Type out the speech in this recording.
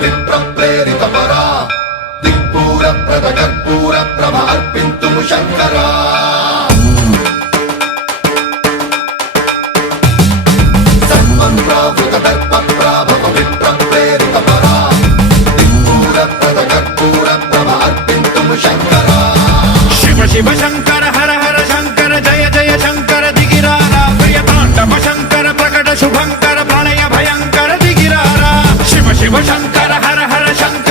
విప్ర ప్రేరిత పరా దిక్పూర ప్రద కర్పూర ప్రభ అర్పింతుము శంకరా సర్వం ప్రావృత దర్ప ప్రాభవ విప్ర ప్రేరిత పరా దిక్పూర ప్రద కర్పూర ప్రభ అర్పింతుము శంకరా శివ శివ శంకర హర హర శంకర జయ జయ శంకర దిగిరారా ప్రియ తాండవ శంకర ప్రకట శుభంకర ప్రళయ భయంకర దిగిరారా శివ శివ శంకర హర హర శంకర